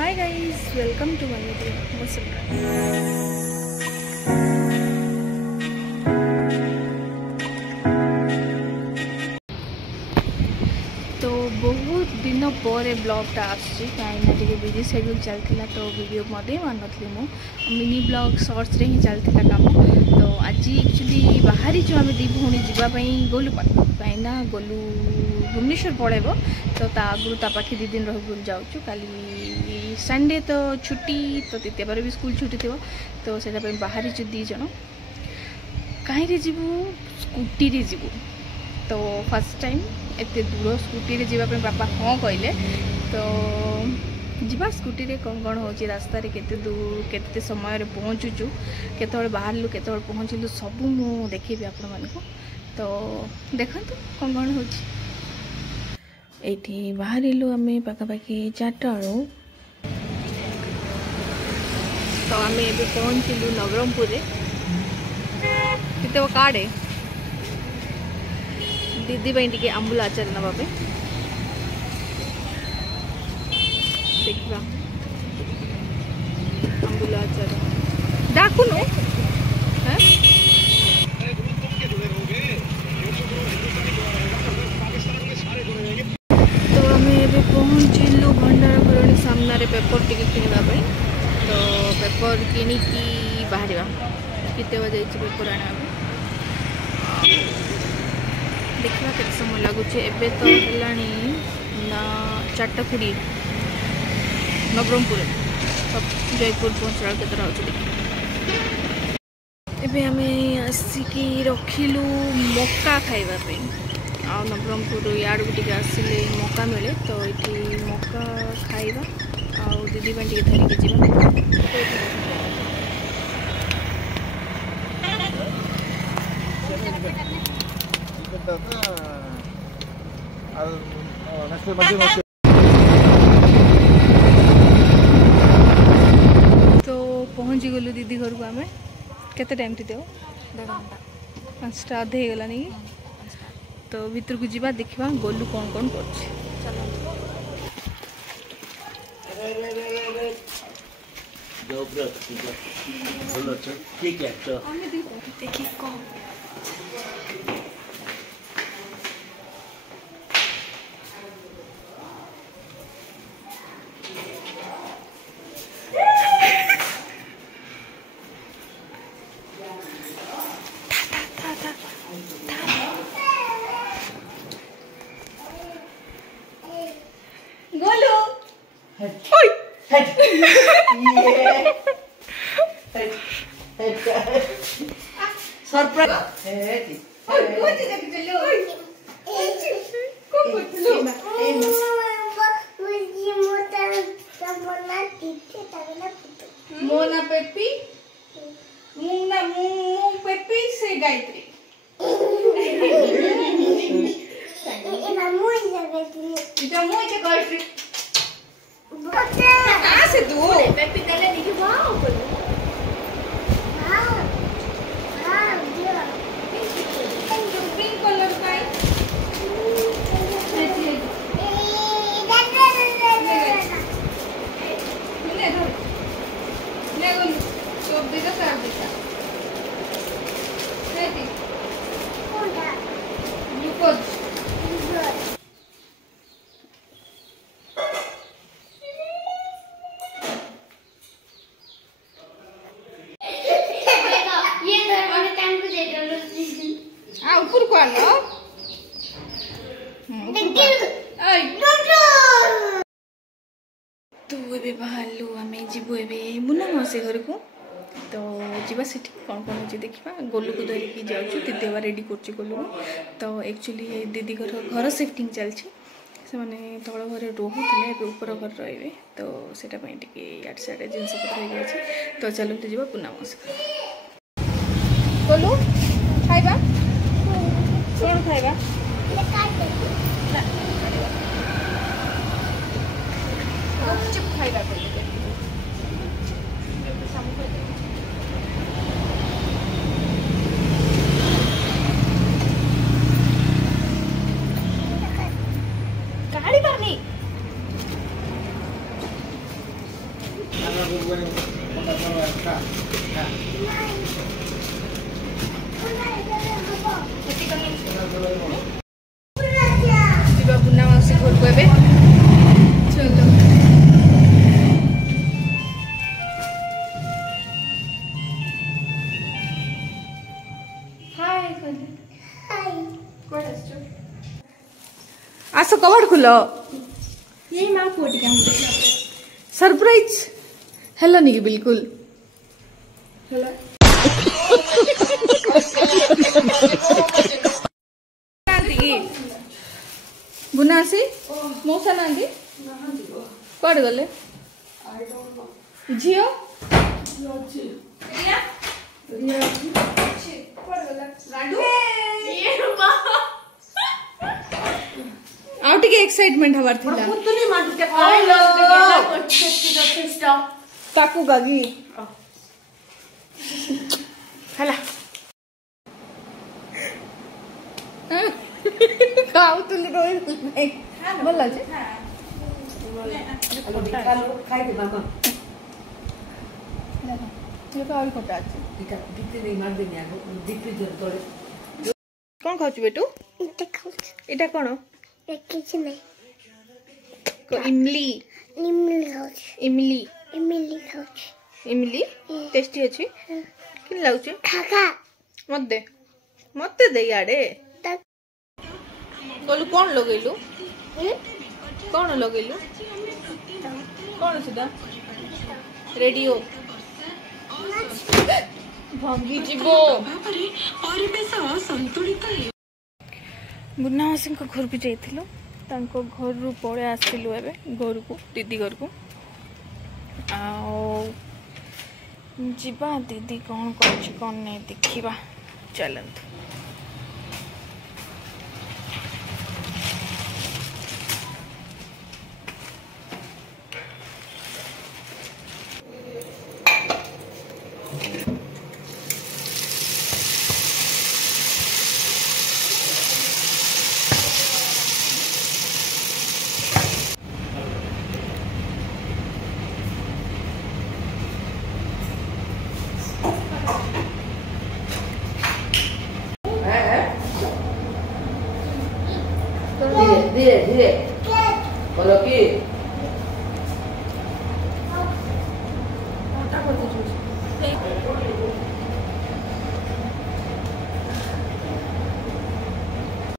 Hi guys, welcome to my video. तो बहुत दिन पर ब्लॉगटा आसची कहीं बिजी शेड्यूल चलता तो वीडियो मदे मार नी मु मिनी ब्लॉग शॉर्ट्स रे ही चलता काम। तो आज एक्चुअली बाहरी जो आम दी भौणी जावाई गलु कहीं गलु भुवनेश्वर पड़ेब तो आगु पाखे 2 दिन रही जाऊँ काली संडे तो छुट्टी तो तृतीय बार भी स्कूल छुट्टी थी तो से बाहरी 2 जन कहीं जीवु स्कूटी रे जीवु तो फर्स्ट टाइम एते दूर स्कूटी रे जीवा बापा हाँ कहले तो जीवा स्कूटी रे कौन कौन हो रास्ता रे केते दूर केते समय रे पहुँचुचु केतବେଳେ बाहरलु केतବେଳେ पहुँचलु सबू मु देखिबी आपण मानको तो देखंतु कौन कौन हो एठी बाहरिलु आमे पाखापाखि 4टा बेलू तो आमे एबे पहुँचलु नवरंगपुर रे केते काड़े दीदी टी आंबुल आचार ना देखा आंबुल आचार डाकुन तो आम ए पहुँचलु भंडारपुर सामने पेपर टी किनापी तो पेपर किणिकी बाहर केते बजे पेपर आना देखा के समय लगुच एबे तो है ना 4:20 नवरंगपुर सब जयपुर पहुँचला केतरा हो देखिए आम आसिकी रखिलु मक्का खाइबापी आ नवरंगपुर याड़ टे आसिले मक्का मिले तो ये मक्का खाइबा आ दीदी टे धरिकी तो पहुँची गलु दीदी घर को आम केते टाइम थी 1.5 घंटा 5टा अधे गला नहीं तो भीतर को जीवा देखा गलु कौन कौन कर देखी कौन मोना पेपी मुना मु पेपी से गायत्री इटा मु के गायत्री आ से दो पेपी तले देखि वाओ बोलो हां हां दिया पिंक कलर का ऊपर को आलो तो ये बाहरलु आम जीवु ए मुना मौसी घर को तो जीवा से कौन कौन हो देखा गोलू को धरिकी जाऊँ दीदी रेडी कर गोलू तो एक्चुअली दीदी घर शिफ्टिंग चलती से मैंने तल घर रोते ऊपर घर रे तो सेटापी टे इड साइड जिनस पत्र हो जाए तो चलते जी पुना मौसी गोलू खाइबा कौन खाइबा चुप खाइबा गाड़ी पर नहीं बुना मासी घर को एबे चलो हाय हाय आसो कवर खुलो ये मां कोटी का सरप्राइज हेलो नहीं बिल्कुल हेलो बुनासी मौसा नांदी कौड़ गले झियो आउ टिके एक्साइटमेंट हवार थिला ताकू गागी हला खाऊ तुले रोई नहीं बोला जे खाई दे मामा ये तो और कोटा আছে এটা দিতে নেই মার দেনি আগে দিতে জোর তোড়ে কোন খাচ্ছি বেটু এটা খাচ্ছি এটা কোন কিছু নাই ইমলি ইমলি খাচ্ছি ইমলি ইমলি খাচ্ছি ইমলি টেস্টি আছে কি লাগুছে খাকা মতে দে ইয়ারে बोलू कौन लगेलु कौन लगेलु कौन सुधा रेडियो भांगी जीवो बुना मासी घर को जाइथिलु तांको घर रु पळे आसिलु एबे घर को दीदी घर को आ जीवा दीदी कौन करछि कौन नहीं देखिबा चलंतु धीरे धीरे बोलो कि